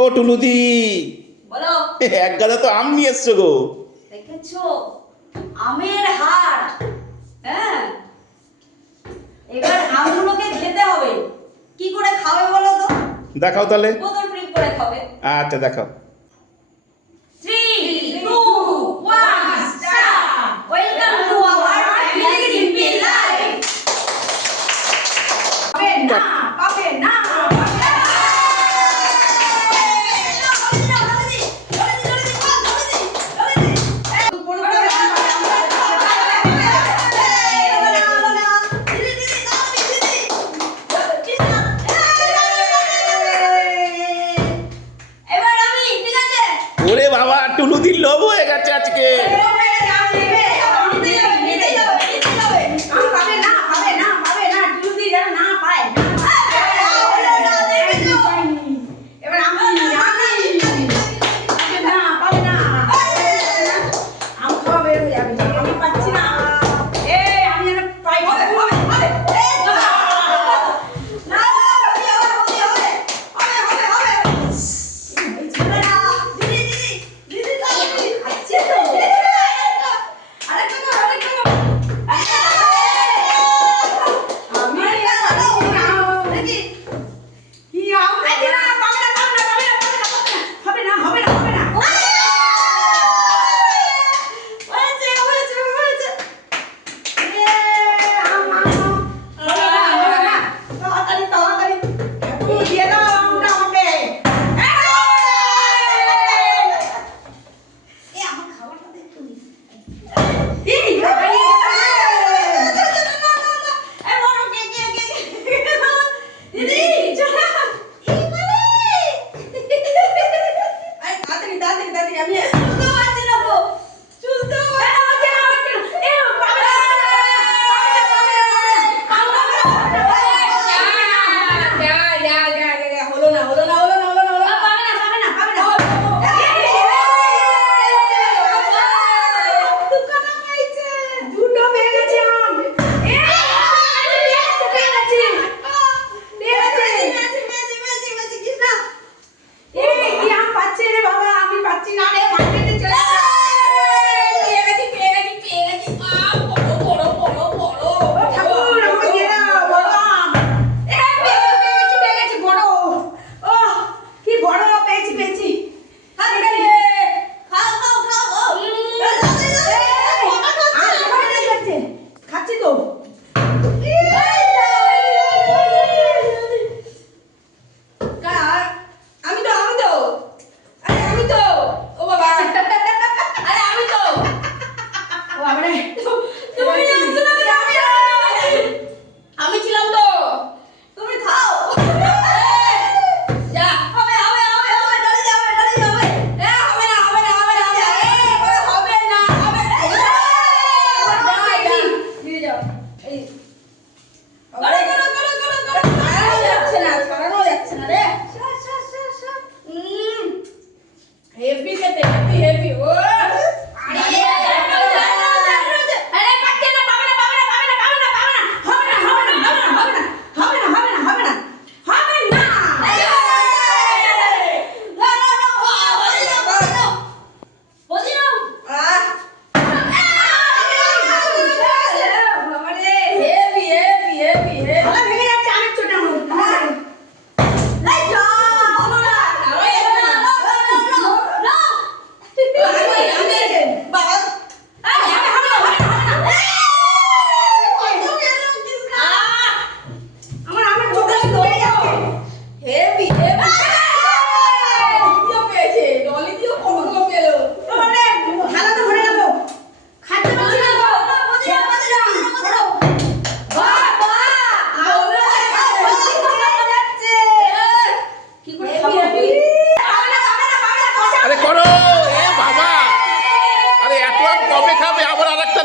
ও টুলুদি, বলো। এক গাদা তো আম নিয়ে এসছো গো। দেখেছো আমের হাট। হ্যাঁ, এবার আমগুলোকে খেতে হবে। কি করে খাবে বলো তো? দেখাও তাহলে। বোতল ফ্রি করে খাবে। আচ্ছা দেখাও। 3, 2, 1 start. Welcome to our family simple life. পাবে না, পাবে না। ওরে বাবা, টুলুদির লোভ হয়ে গেছে আজকে।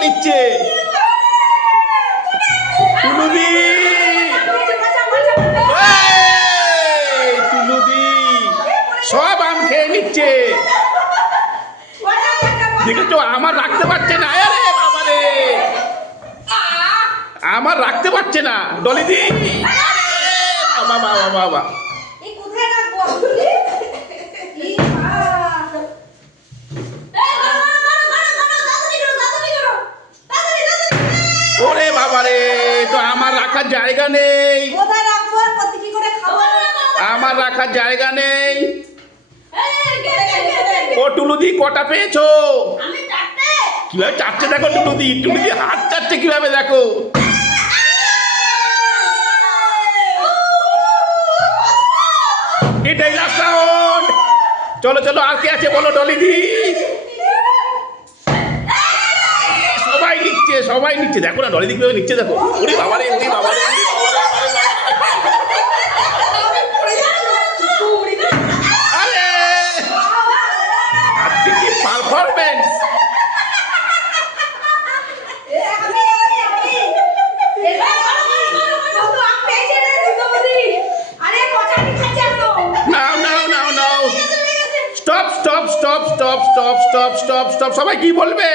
দিচ্ছে টুলুদি, টুলুদি সব আম খেয়ে নিচ্ছে। দেখেছো আমার রাখতে পারছে না, আরে বাবা রে আমার রাখতে পারছে না ডলিদি, বাবা বাবা বাবা। জায়গা নেই, কোথায় রাখবো আর কত কি করে খাবো? আমার রাখার জায়গা নেই। এই, কে? ও টুলুদি কটা পেয়েছো? আমি চারটে। কিভাবে চাচ্ছে দেখো টুলুদি, টুলুদি হাত চাচ্ছে কিভাবে দেখো। এটাই লাস্ট রাউন্ড। চলো চলো, আর কে আছে বলো ডলিদি। সবাই নিচ্ছে দেখো না, ডলিদি কিভাবে নিচ্ছে দেখো। ওরে বাবারে, ওরে বাবারে, আরে আজকে কি পারফরমেন্স। নাও নাও নাও নাও, stop stop stop stop stop stop stop stop. সবাই কি বলবে?